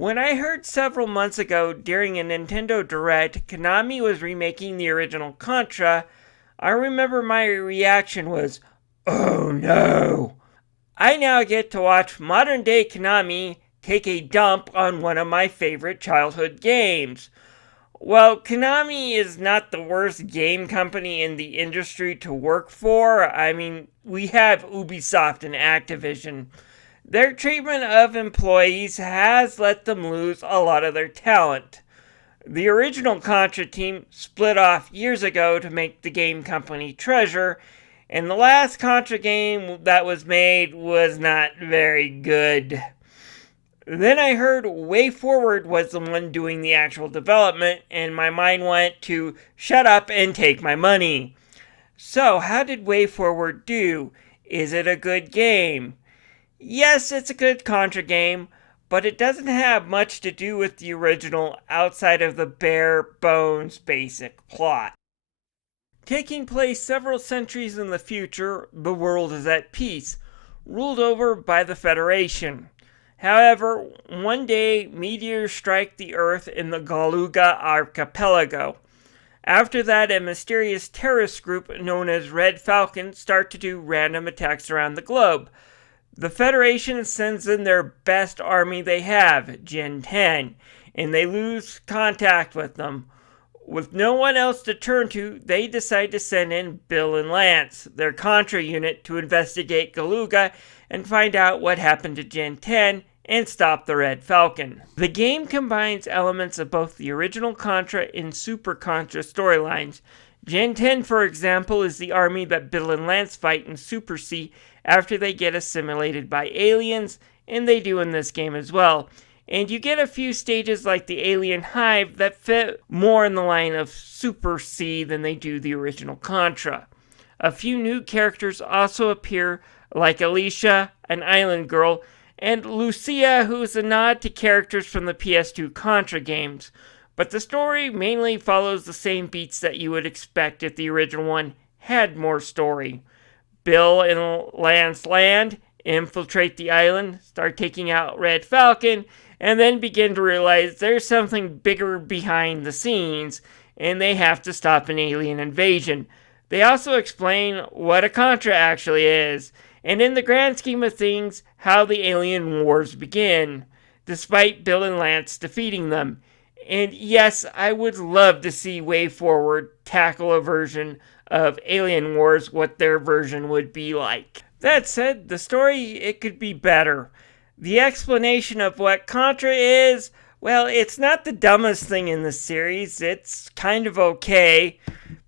When I heard several months ago during a Nintendo Direct Konami was remaking the original Contra, I remember my reaction was, "Oh no!" I now get to watch modern day Konami take a dump on one of my favorite childhood games. Well, Konami is not the worst game company in the industry to work for. I mean, we have Ubisoft and Activision. Their treatment of employees has let them lose a lot of their talent. The original Contra team split off years ago to make the game company Treasure, and the last Contra game that was made was not very good. Then I heard Wayforward was the one doing the actual development, and my mind went to shut up and take my money. So, how did Wayforward do? Is it a good game? Yes, it's a good Contra game, but it doesn't have much to do with the original outside of the bare bones basic plot. Taking place several centuries in the future, the world is at peace, ruled over by the Federation. However, one day meteors strike the Earth in the Galuga archipelago. After that, a mysterious terrorist group known as Red Falcon start to do random attacks around the globe. The Federation sends in their best army they have, Gen 10, and they lose contact with them. With no one else to turn to, they decide to send in Bill and Lance, their Contra unit, to investigate Galuga and find out what happened to Gen 10 and stop the Red Falcon. The game combines elements of both the original Contra and Super Contra storylines. Gen 10, for example, is the army that Bill and Lance fight in Super C after they get assimilated by aliens, and they do in this game as well. And you get a few stages like the Alien Hive that fit more in the line of Super C than they do the original Contra. A few new characters also appear, like Alicia, an island girl, and Lucia, who's a nod to characters from the PS2 Contra games. But the story mainly follows the same beats that you would expect if the original one had more story. Bill and Lance land, infiltrate the island, start taking out Red Falcon, and then begin to realize there's something bigger behind the scenes, and they have to stop an alien invasion. They also explain what a Contra actually is, and in the grand scheme of things, how the alien wars begin, despite Bill and Lance defeating them. And yes, I would love to see Wayforward tackle a version of Alien Wars, what their version would be like. That said, the story, it could be better. The explanation of what Contra is, well, it's not the dumbest thing in the series. It's kind of okay.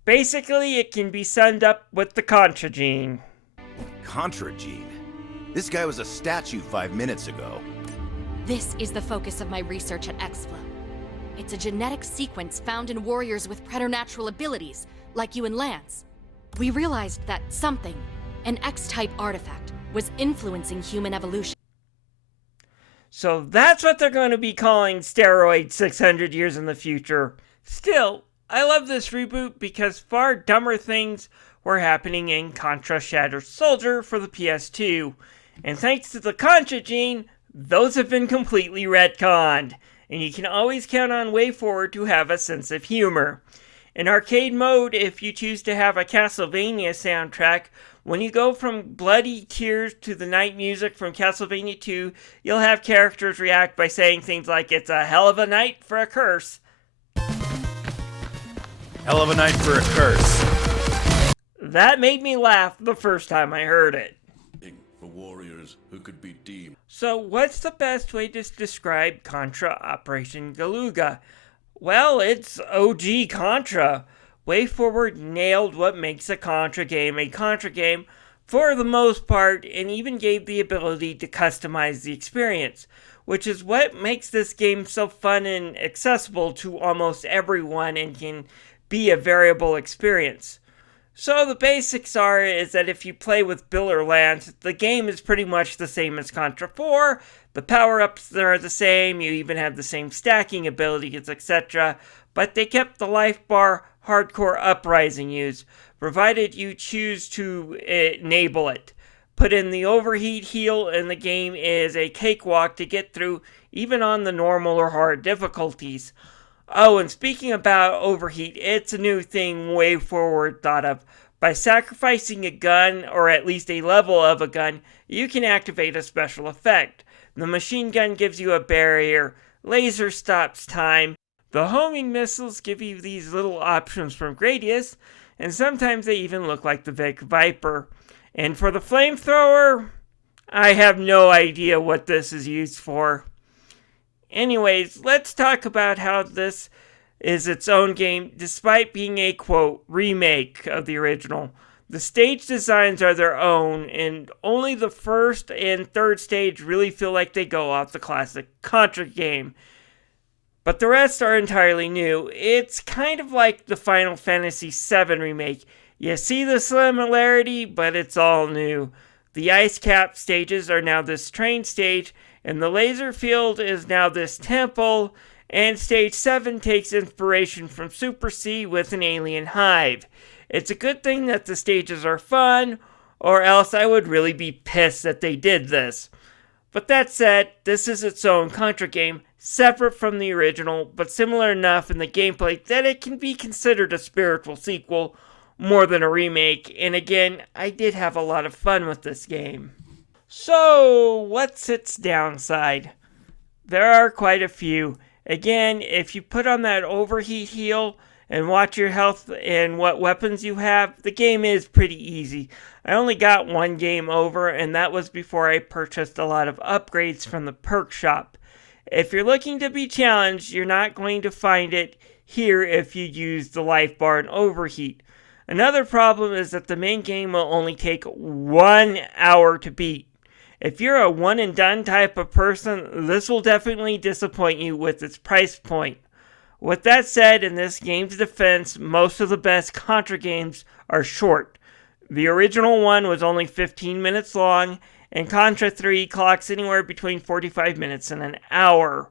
Basically, it can be summed up with the Contra gene. Contra gene? This guy was a statue 5 minutes ago. This is the focus of my research at Exflo. It's a genetic sequence found in warriors with preternatural abilities, like you and Lance. We realized that something, an X-type artifact, was influencing human evolution. So that's what they're going to be calling steroids 600 years in the future. Still, I love this reboot because far dumber things were happening in Contra Shattered Soldier for the PS2. And thanks to the Contra gene, those have been completely retconned. And you can always count on Wayforward to have a sense of humor. In arcade mode, if you choose to have a Castlevania soundtrack, when you go from bloody tears to the night music from Castlevania 2, you'll have characters react by saying things like, "It's a hell of a night for a curse." Hell of a night for a curse. That made me laugh the first time I heard it. For warriors who could be deemed. So what's the best way to describe Contra Operation Galuga? Well, it's OG Contra. Wayforward nailed what makes a Contra game for the most part, and even gave the ability to customize the experience, which is what makes this game so fun and accessible to almost everyone and can be a variable experience. So the basics is that if you play with Bill or Lance, the game is pretty much the same as Contra 4. The power-ups are the same, you even have the same stacking abilities, etc. But they kept the life bar hardcore uprising use, provided you choose to enable it. Put in the overheat heal, and the game is a cakewalk to get through, even on the normal or hard difficulties. Oh, and speaking about overheat, it's a new thing Wayforward thought of. By sacrificing a gun, or at least a level of a gun, you can activate a special effect. The machine gun gives you a barrier, laser stops time, the homing missiles give you these little options from Gradius, and sometimes they even look like the Vic Viper. And for the flamethrower, I have no idea what this is used for. Anyways, let's talk about how this is its own game, despite being a, quote, remake of the original. The stage designs are their own, and only the first and third stage really feel like they go off the classic Contra game. But the rest are entirely new. It's kind of like the Final Fantasy VII remake. You see the similarity, but it's all new. The ice cap stages are now this train stage, and the laser field is now this temple, and stage 7 takes inspiration from Super C with an alien hive. It's a good thing that the stages are fun, or else I would really be pissed that they did this. But that said, this is its own Contra game, separate from the original, but similar enough in the gameplay that it can be considered a spiritual sequel more than a remake, and again, I did have a lot of fun with this game. So, what's its downside? There are quite a few. Again, if you put on that overheat heal and watch your health and what weapons you have, the game is pretty easy. I only got one game over, and that was before I purchased a lot of upgrades from the perk shop. If you're looking to be challenged, you're not going to find it here if you use the life bar and overheat. Another problem is that the main game will only take 1 hour to beat. If you're a one and done type of person, this will definitely disappoint you with its price point. With that said, in this game's defense, most of the best Contra games are short. The original one was only 15 minutes long, and Contra 3 clocks anywhere between 45 minutes and an hour.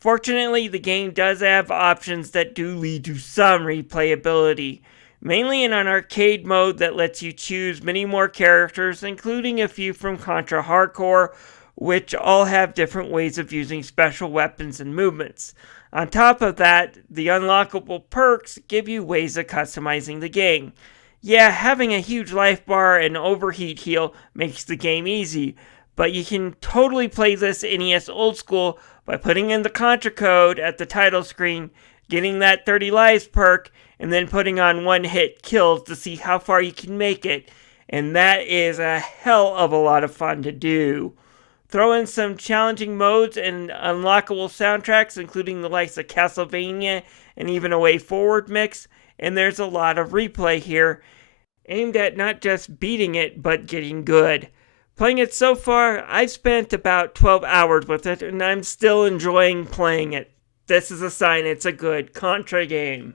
Fortunately, the game does have options that do lead to some replayability, mainly in an arcade mode that lets you choose many more characters, including a few from Contra Hardcore, which all have different ways of using special weapons and movements. On top of that, the unlockable perks give you ways of customizing the game. Yeah, having a huge life bar and overheat heal makes the game easy, but you can totally play this NES old school by putting in the Contra code at the title screen, getting that 30 lives perk, and then putting on one-hit kills to see how far you can make it, and that is a hell of a lot of fun to do. Throw in some challenging modes and unlockable soundtracks, including the likes of Castlevania and even a Wayforward mix, and there's a lot of replay here, aimed at not just beating it, but getting good. Playing it so far, I've spent about 12 hours with it, and I'm still enjoying playing it. This is a sign it's a good Contra game.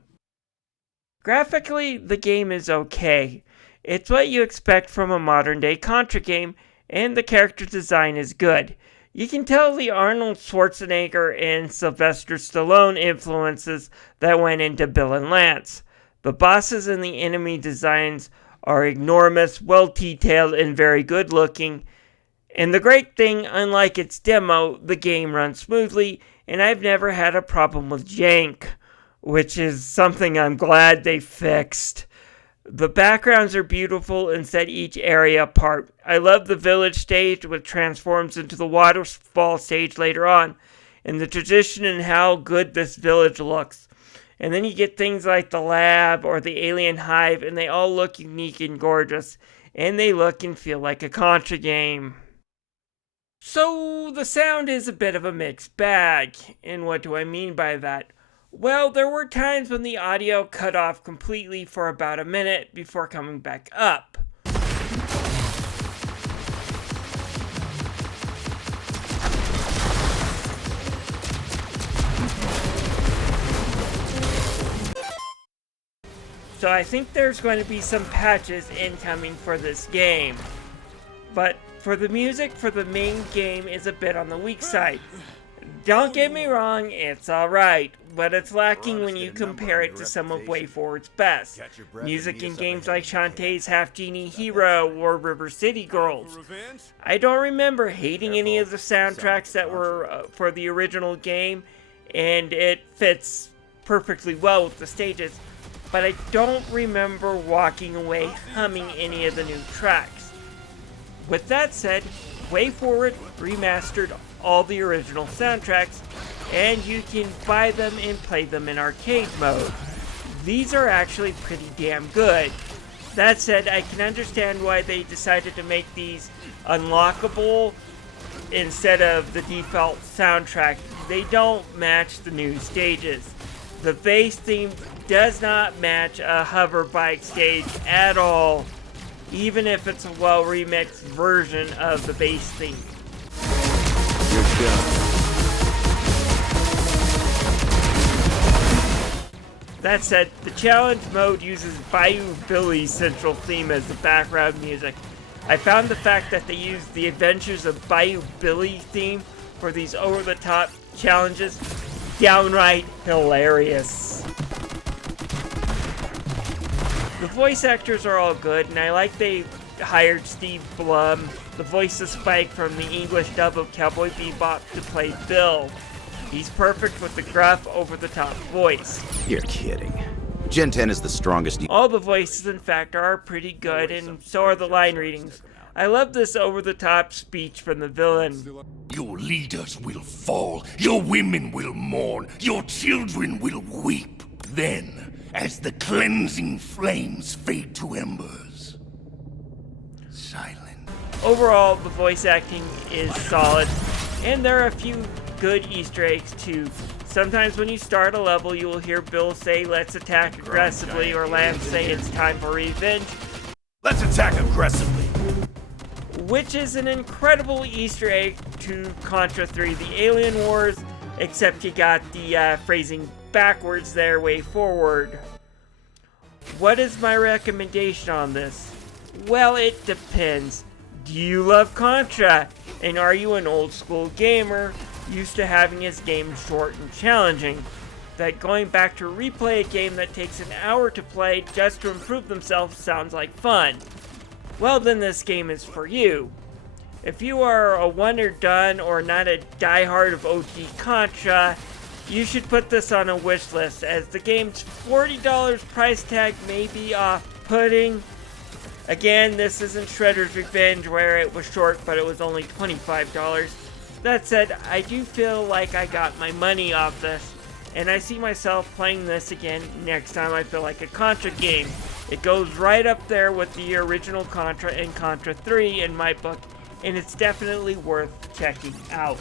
Graphically, the game is okay. It's what you expect from a modern-day Contra game, and the character design is good. You can tell the Arnold Schwarzenegger and Sylvester Stallone influences that went into Bill and Lance. The bosses and the enemy designs are enormous, well-detailed, and very good-looking. And the great thing, unlike its demo, the game runs smoothly, and I've never had a problem with jank, which is something I'm glad they fixed. The backgrounds are beautiful and set each area apart. I love the village stage, which transforms into the waterfall stage later on, and the tradition and how good this village looks. And then you get things like the lab or the alien hive, and they all look unique and gorgeous, and they look and feel like a Contra game. So the sound is a bit of a mixed bag, and what do I mean by that? Well, there were times when the audio cut off completely for about a minute before coming back up. So I think there's going to be some patches incoming for this game. But for the music for the main game is a bit on the weak side. Don't get me wrong, it's alright, but it's lacking when you compare it to some of Wayforward's best. Music in games like Shantae's Half Genie Hero or River City Girls. I don't remember hating any of the soundtracks that were for the original game, and it fits perfectly well with the stages, but I don't remember walking away humming any of the new tracks. With that said, Wayforward remastered all the original soundtracks, and you can buy them and play them in arcade mode. These are actually pretty damn good. That said, I can understand why they decided to make these unlockable instead of the default soundtrack. They don't match the new stages. The bass theme does not match a hover bike stage at all, even if it's a well remixed version of the bass theme. That said, the challenge mode uses Bayou Billy's central theme as the background music. I found the fact that they used the Adventures of Bayou Billy theme for these over-the-top challenges downright hilarious. The voice actors are all good, and I like they hired Steve Blum, the voice of Spike from the English dub of Cowboy Bebop, to play Bill. He's perfect with the gruff, over-the-top voice. You're kidding. Gen 10 is the strongest. All the voices, in fact, are pretty good, and so are the line readings. I love this over-the-top speech from the villain. Your leaders will fall, your women will mourn, your children will weep. Then, as the cleansing flames fade to embers, silent. Overall, the voice acting is solid, and there are a few good Easter eggs too. Sometimes when you start a level, you will hear Bill say, "Let's attack aggressively," or Lance say, "It's time for revenge." Let's attack aggressively. Which is an incredible Easter egg to Contra 3, the Alien Wars, except you got the phrasing backwards there, Wayforward. What is my recommendation on this? Well, it depends. Do you love Contra? And are you an old school gamer, used to having his game short and challenging, that going back to replay a game that takes an hour to play just to improve themselves sounds like fun? Well, then this game is for you. If you are a one or done or not a diehard of OG Contra, you should put this on a wish list, as the game's $40 price tag may be off-putting. Again, this isn't Shredder's Revenge where it was short but it was only $25. That said, I do feel like I got my money off this, and I see myself playing this again next time I feel like a Contra game. It goes right up there with the original Contra and Contra 3 in my book, and it's definitely worth checking out.